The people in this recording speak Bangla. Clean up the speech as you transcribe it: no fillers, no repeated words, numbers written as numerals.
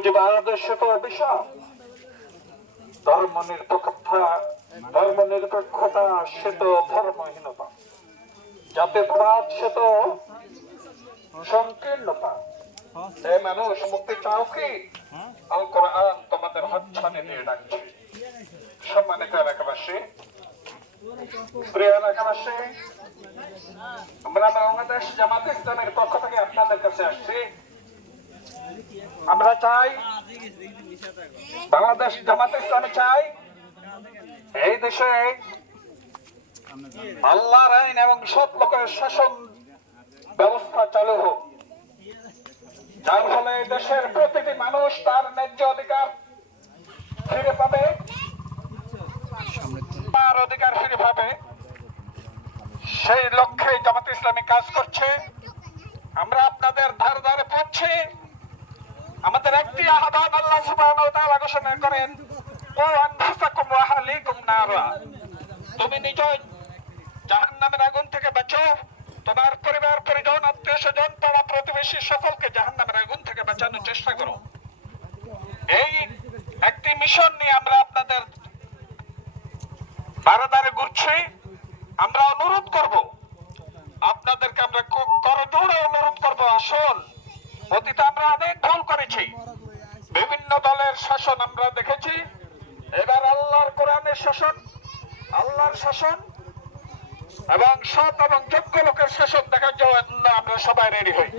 পুঁজিবাদ সে তো অভিশাপ, ধর্মনিরপেক্ষতা সে তো ধর্মহীনতা, জাতীয়তাবাদ সে তো সংকীর্ণতা। হে মানুষ, মুক্তি চাও কি? আল কোরআন তোমাদের হাতছানি দিয়ে ডাকছে। সম্মানিত এলাকাবাসী, প্রিয় এলাকাবাসী, আমরা বাংলাদেশ জামাত ইসলামের পক্ষ থেকে আপনাদের কাছে আসছি। আমরা চাই, বাংলাদেশ জামাত ইসলামী চাই এই দেশে আল্লাহর আইন এবং সৎ লোকের শাসন ব্যবস্থা চালু হোক, যার ফলে দেশের প্রতিটি মানুষ তার ন্যায্য অধিকার ফিরে পাবে, তার অধিকার ফিরে পাবে। সেই লক্ষ্যে জামাত ইসলামী কাজ করছে। আমরা আপনাদের ধারে ধারে পড়ছি। আমাদের একটি আহ্বান আল্লাহ সুবহানাহু ওয়া তাআলা ঘোষণা করেন, ও আনফুসাকুম ওয়া আহলিকুম নারা, তুমি নিজে জাহান্নামের আগুন থেকে বাঁচো, তোমার পরিবার পরিজন আত্মীয় স্বজন পাড়া প্রতিবেশী সকলকে জাহান্নামের আগুন থেকে বাঁচানোর চেষ্টা করো। এই একটি মিশন নিয়ে আমরা আপনাদের ধারে ধারে ঘুরছি। আমরা অনুরোধ করব আপনাদেরকে, আমরা করজোড়ে অনুরোধ করব, আসুন। অতীতে আমরা অনেক ভুল করেছি, বিভিন্ন দলের শাসন আমরা দেখেছি। এবার আল্লাহর কোরআনের শাসন, আল্লাহর শাসন এবং সৎ এবং যোগ্য লোকের শাসন দেখার জন্য আমরা সবাই রেডি হই।